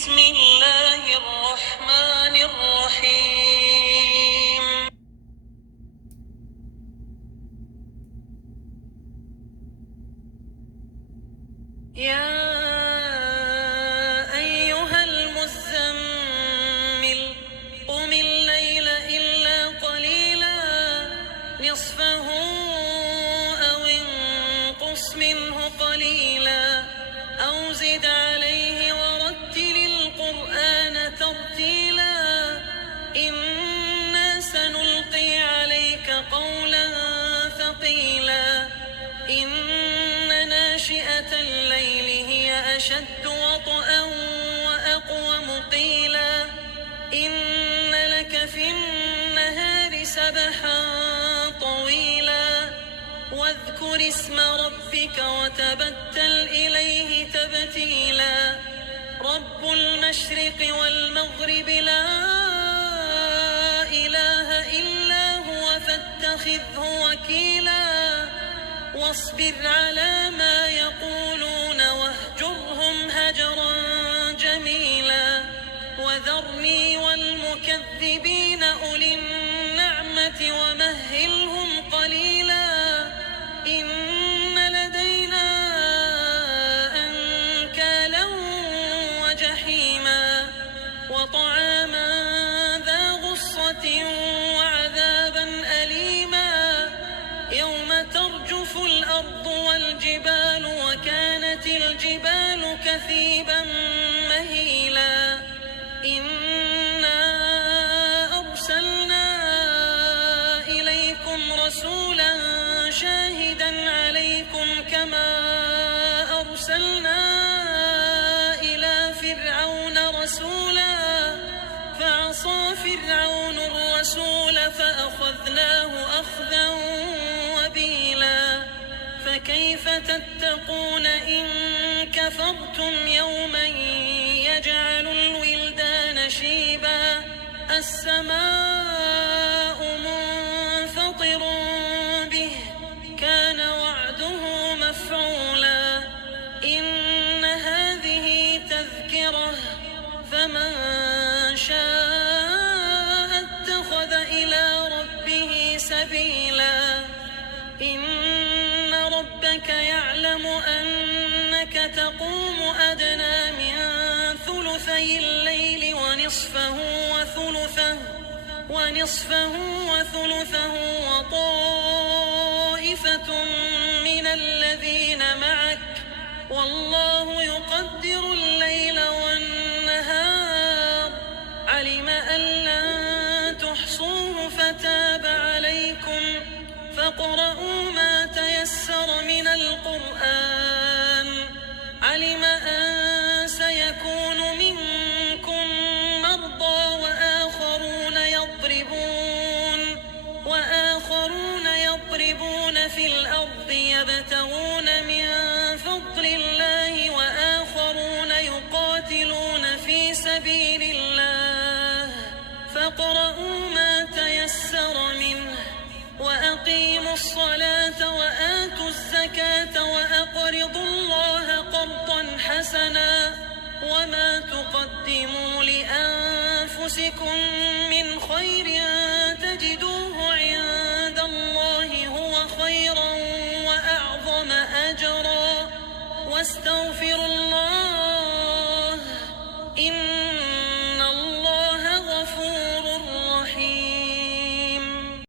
بسم الله الرحمن الرحيم. يا أيها المزمل قم الليل إلا قليلا نصفه أو انقص منه قليلا أو زد عليه ورتل القرآن ترتيلا إنا سنلقي عليك قولا ثقيلا إن ناشئة الليل هي أشد وطئا وأقوم قيلا إن لك في النهار سبحا طويلا واذكر اسم ربك وتبتل إليه تبتيلا رب المشرق والمغرب لا إله إلا هو فاتخذه وكيلا واصبر على ما يقولون واهجرهم هجرا جميلا وذرني والمكذبين أولي النعمة ومهلهم قليلا إن لدينا أنكالا وجحيما وطعاما ذا غصة وعذابا أليما يوم ترجف الأرض والجبال وكانت الجبال كثيبا مهيلا إنا أرسلنا إليكم رسولا شاهدا عليكم كما أرسلنا إلى فرعون رسولا فعصى فرعون الرسول فأخذناه أخذا وبيلا فكيف تتقون إن كفرتم يوما يجعل الولدان شيبا السماء منفطر به كان وعده مفعولا إن هذه تذكرة فمن شاء اتخذ إلى ربه سبيلا إن ربك يعلم أنك تقوم أدنى من ثلثي الليل ونصفه وثلثه وطائفة من الذين معك والله يقدر الليل والنهار علم أن لن تحصوه فتاب عليكم فاقرؤوا ما تيسر من القرآن علم أن سيكون منكم مرضى وآخرون يضربون في الأرض يبتغون من فضل الله وآخرون يقاتلون في سبيل الله فاقرؤوا ما تيسر منه وأقيموا الصلاة وآتوا الزكاة وأقرضوا الله قرضا حسنا وما تقدموا لأنفسكم من خير تجدوه عند الله هو خيرا وأعظم أجرا واستغفروا الله إن